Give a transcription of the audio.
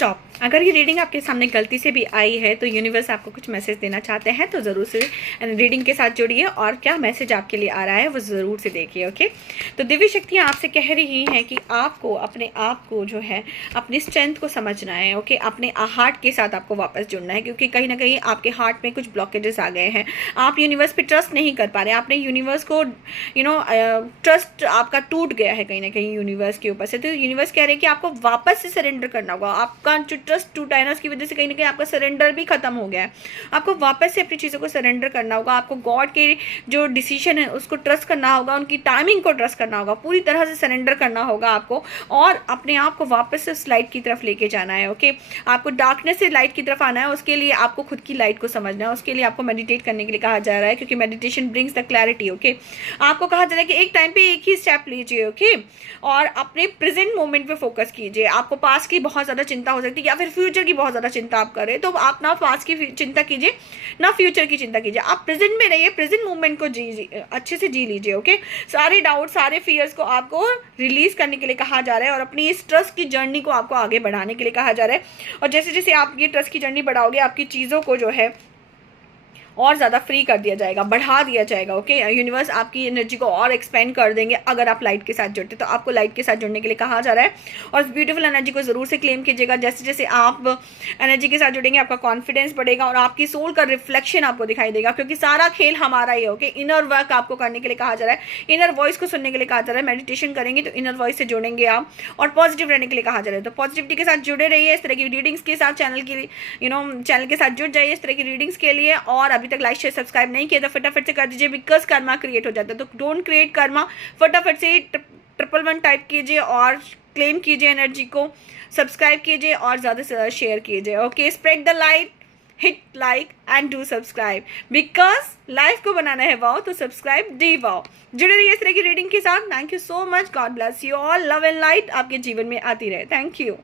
Stop. अगर ये reading आपके सामने गलती से भी आई है तो यूनिवर्स आपको कुछ मैसेज देना चाहते हैं, तो ज़रूर से रीडिंग के साथ जुड़िए और क्या मैसेज आपके लिए आ रहा है वो ज़रूर से देखिए। ओके, तो दिव्य शक्तियाँ आपसे कह रही हैं कि आपको अपने आप को जो है अपनी स्ट्रेंथ को समझना है। ओके, अपने हार्ट के साथ आपको वापस जुड़ना है, क्योंकि कहीं ना कहीं आपके हार्ट में कुछ ब्लॉकेजेस आ गए हैं। आप यूनिवर्स पे ट्रस्ट नहीं कर पा रहे, आपने यूनिवर्स को ट्रस्ट आपका टूट गया है कहीं ना कहीं यूनिवर्स के ऊपर से। तो यूनिवर्स कह रहे हैं कि आपको वापस से सरेंडर करना होगा। आपका जो ट्रस्ट टूटा है ना, उसकी वजह से कहीं ना कहीं आपका सरेंडर भी खत्म हो गया है। आपको वापस से अपनी चीज़ों को सरेंडर करना होगा। आपको गॉड के जो डिसीजन है उसको ट्रस्ट करना होगा, उनकी टाइमिंग को ट्रस्ट करना होगा, पूरी तरह से सरेंडर करना होगा आपको, और अपने आप को वापस से उस लाइट की तरफ लेके जाना है। ओके, आपको डार्कनेस से लाइट की तरफ आना है। उसके लिए आपको खुद की लाइट को समझना है, उसके लिए आपको मेडिटेट करने के लिए कहा जा रहा है, क्योंकि meditation brings the clarity. Okay, आपको कहा जा रहा है कि एक टाइम पे एक ही स्टेप लीजिए। ओके, और अपने प्रेजेंट मोमेंट पे फोकस कीजिए। आपको पास्ट की बहुत ज़्यादा चिंता हो सकती है या फिर फ्यूचर की बहुत ज़्यादा चिंता आप करें, तो आप ना पास्ट की चिंता कीजिए ना फ्यूचर की चिंता कीजिए। आप प्रेजेंट में रहिए, प्रेजेंट मोमेंट को अच्छे से जी लीजिए। ओके, सारे डाउट सारे फियर्स को आपको रिलीज करने के लिए कहा जा रहा है और अपनी इस ट्रस्ट की जर्नी को आपको आगे बढ़ाने के लिए कहा जा रहा है। और जैसे जैसे आप ये ट्रस्ट की जर्नी बढ़ाओगे, आपकी चीज़ों को जो है और ज़्यादा फ्री कर दिया जाएगा, बढ़ा दिया जाएगा। ओके, यूनिवर्स आपकी एनर्जी को और एक्सपेंड कर देंगे अगर आप लाइट के साथ जुड़ते, तो आपको लाइट के साथ जुड़ने के लिए कहा जा रहा है। और ब्यूटीफुल एनर्जी को ज़रूर से क्लेम कीजिएगा। जैसे जैसे आप एनर्जी के साथ जुड़ेंगे, आपका कॉन्फिडेंस बढ़ेगा और आपकी सोल का रिफ्लेक्शन आपको दिखाई देगा, क्योंकि सारा खेल हमारा ही है। ओके, इनर वर्क आपको करने के लिए कहा जा रहा है, इनर वॉइस को सुनने के लिए कहा जा रहा है। मेडिटेशन करेंगे तो इनर वॉइस से जुड़ेंगे आप, और पॉजिटिव रहने के लिए कहा जा रहा है। तो पॉजिटिविटी के साथ जुड़े रहिए, इस तरह की रीडिंग्स के साथ चैनल की चैनल के साथ जुड़ जाइए इस तरह की रीडिंग्स के लिए। और अभी तक लाइक शेयर सब्सक्राइब नहीं किया तो फटाफट से कर दीजिए, बिकॉज कर्मा क्रिएट हो जाता है। तो डोंट क्रिएट कर्मा, फटाफट से 111 टाइप कीजिए और क्लेम कीजिए एनर्जी को, सब्सक्राइब कीजिए और ज़्यादा से ज़्यादा शेयर कीजिए। Okay, spread the light, hit like and do subscribe, because life को बनाना है वाओ, तो सब्सक्राइब डी वाओ। जुड़े रहिए इस तरह की रीडिंग के साथ। Thank you so much, God bless you all, love and light आपके जीवन में आती रहे। Thank you.